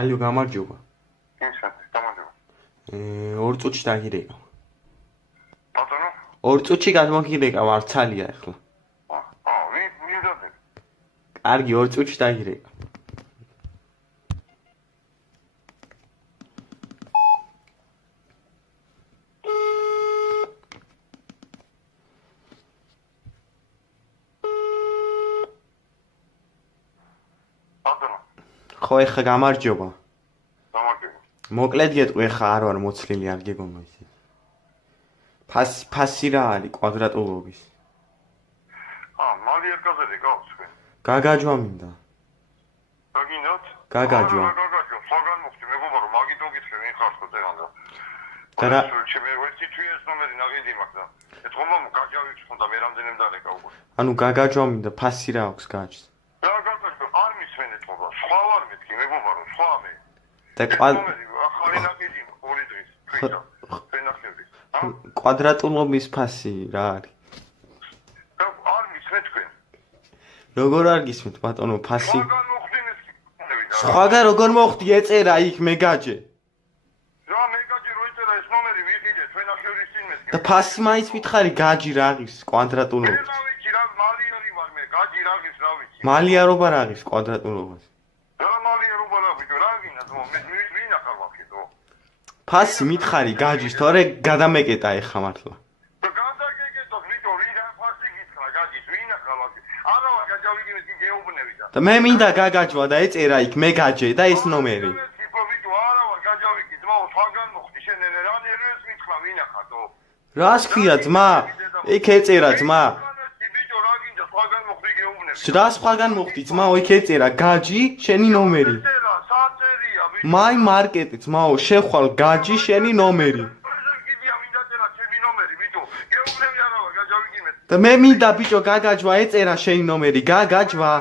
ალო გამარჯობა. გამარჯობა. 2 წუთში დაგირეკავ. ბატონო? 2 წუთში გადმოგირეკავ, არ ცალია ახლა. მიდოდე. კარგი, 2 წუთში დაგირეკავ. ბატონო. ხო, ეხლა გამარჯობა. გამარჯობა. მოკლედ გეტყვი, ეხლა არ ვარ მოცლილი, არ გეგონა ისე. ფასი რა არის კვადრატულობის? მალი ეკაზები გავს თქვენ. გაგაჯვა მინდა. გაგინდათ? გაგაჯვა. საგან მოხდი, მეგონა რომ მაგითო გითხე, ვინ ხარ ხო წერანდა. და რა ჩემი ვერსი თვიეს ნომერი ნაგიდი მაქვს და ეთქომა გაჯავი ხონდა მე რამდენემ დარეკა უკვე. ანუ გაგაჯვა მინდა, ფასი რა აქვს გაჯს? რა გაგაჯვა, არ მისმენეთ ყობა, სხვა ვარ მეთქი, მეგონა რომ სხვა მე. და ახალი ნაგიდი 2 დღის, თვითონ. ფენახები. კვადრატულობის ფასი რა არის? არ მისმენთ თქვენ. როგორ არ გისმენთ ბატონო, ფასი? სხვაგან მოხდი მეთქი. სხვაგან როგორ მოხდი ეწერა იქ მეგაჯე? რა მეგაჯი რო ეწერა ეს ნომერი ვიყიდე, ფენახების წინ მეთქი. და ფასი მაინც მითხარი გაჯი რა არის კვადრატულობის? რა ვიცი რა მალიარი ვარ მე, გაჯი რა გის რა ვიცი. მალიერობა რა არის კვადრატულობას? რა მალიერობა რა ვიცი, რა გინდა ძმო, მე ვინ ახალ ვახიდო. ფასი მითხარი გაჯის, თორე გადამეკეტა ეხა მართლა. და გადაგეკეთო, ვიტო, ვინ რა ფასი გითხრა გაჯის, ვინ ახალ ვახი. არა ვარ გაჯავიგინე კი გეუბნები და. და მე მინდა გაგაჯვა და ეწერა იქ მეგაჯე და ეს ნომერი. ვიტო, არა ვარ გაჯავიგი, ძმო, სხვაგან მოხდი შენ რა ნერვებს მითხრა ვინ ახალო. რას ქვია ძმა? იქ ეწერა ძმა. ვიტო, რა გინდა სხვაგან მოხდი გეუბნები. რა სხვაგან მოხდი ძმაო, იქ ეწერა გაჯი, შენი ნომერი. საწერია, ვიტო. მაი მარკეტი ძმაო, შეხვალ გაჯი, შენი ნომერი. და მე მინდა ბიჭო გაგაჯვა, ეწერა შენი ნომერი, გაგაჯვა.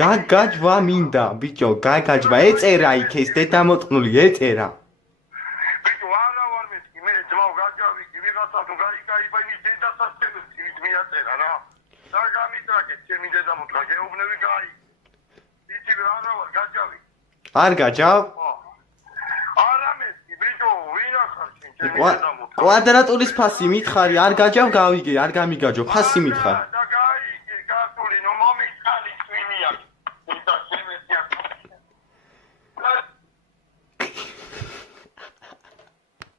გაგაჯვა მინდა ბიჭო, გაგაჯვა, ეწერა იქ ეს დედამოწყნული, ეწერა. ბიჭო, არა ვარ მეთქი, მე ძმაო გაჯავიკი, ვიღაცა თუ გაიკაიბა იმის დედასასწრებს ის მიაწერა რა. და გამიტრაკეთ, ჩემი დედამოწყა, გეუბნები გაი. იცი არა ვარ გაჯავიკი. არ გაჯავ? არა მეთქი, ბიჭო, ვინ ახარ შენ ჩემი დედამოწყა? კვადრატულის ფასი მითხარი, არ გაჯავ გავიგე, არ გამიგაჯო, ფასი მითხარ.